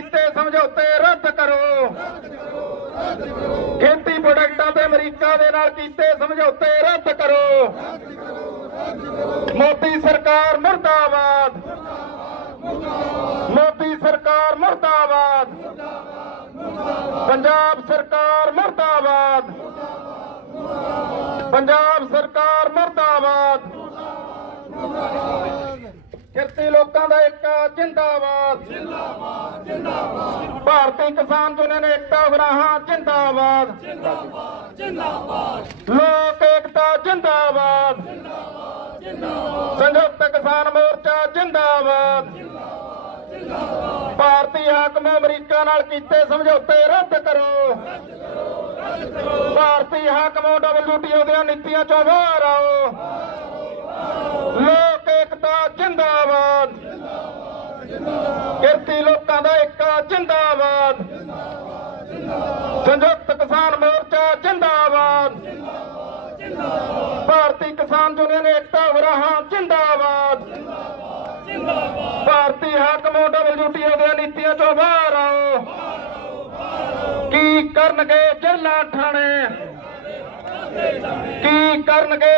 ਕੀਤੇ ਸਮਝੌਤੇ, ਰੱਦ ਕਰੋ। ਖੇਤੀ ਪ੍ਰੋਡਕਟਾਂ ਤੇ ਅਮਰੀਕਾ ਦੇ ਨਾਲ ਕੀਤੇ ਸਮਝੌਤੇ, ਰੱਦ ਕਰੋ। ਮੋਦੀ ਸਰਕਾਰ ਮੁਰਦਾਬਾਦ। ਮੋਦੀ ਸਰਕਾਰ ਮੁਰਦਾਬਾਦ। ਪੰਜਾਬ ਸਰਕਾਰ ਮੁਰਦਾਬਾਦ। ਪੰਜਾਬ ਸਰਕਾਰ ਮੁਰਦਾਬਾਦ। ਕਿਰਤੀ ਲੋਕਾਂ ਦਾ ਇੱਕ ਜਿੰਦਾਬਾਦ। ਜਿੰਦਾਬਾਦ। ਜਿੰਦਾਬਾਦ ਭਾਰਤੀ ਕਿਸਾਨ ਯੂਨੀਅਨ ਏਕਤਾ ਗਰਾਹਾਂ ਜਿੰਦਾਬਾਦ। ਜਿੰਦਾਬਾਦ ਜਿੰਦਾਬਾਦ। ਲੋਕ ਏਕਤਾ ਜਿੰਦਾਬਾਦ। ਜਿੰਦਾਬਾਦ ਜਿੰਦਾਬਾਦ। ਸੰਯੁਕਤ ਕਿਸਾਨ ਮੋਰਚਾ ਜਿੰਦਾਬਾਦ। ਭਾਰਤੀ ਹਾਕਮ ਅਮਰੀਕਾ ਨਾਲ ਕੀਤੇ ਸਮਝੌਤੇ ਰੱਦ ਕਰੋ। ਭਾਰਤੀ ਹਾਕਮ ਡਬਲਯੂਟੀਓ ਦੀਆਂ ਨੀਤੀਆਂ ਚੋਂ ਬਾਹਰ ਆਓ ਲੋਕ ਏਕਤਾ ਜਿੰਦਾਬਾਦ ਕਿਰਤੀ ਲੋਕਾਂ ਦਾ ਇੱਕ ਜਿੰਦਾਬਾਦ। ਸੰਯੁਕਤ ਕਿਸਾਨ ਮੋਰਚਾ ਜਿੰਦਾਬਾਦ। ਭਾਰਤੀ ਕਿਸਾਨ ਯੂਨੀਅਨ ਏਕਤਾ ਵਰਾਹਾਂ ਜਿੰਦਾਬਾਦ। ਭਾਰਤੀ ਹਾਕਮ ਡਬਲਯੂਟੀਓ ਦੀਆਂ ਨੀਤੀਆਂ ਚੋਂ ਬਾਹਰ ਆਓ। ਕੀ ਕਰਨਗੇ ਜੇਲਾਂ ਠਾਣੇ ਕੀ ਕਰਨਗੇ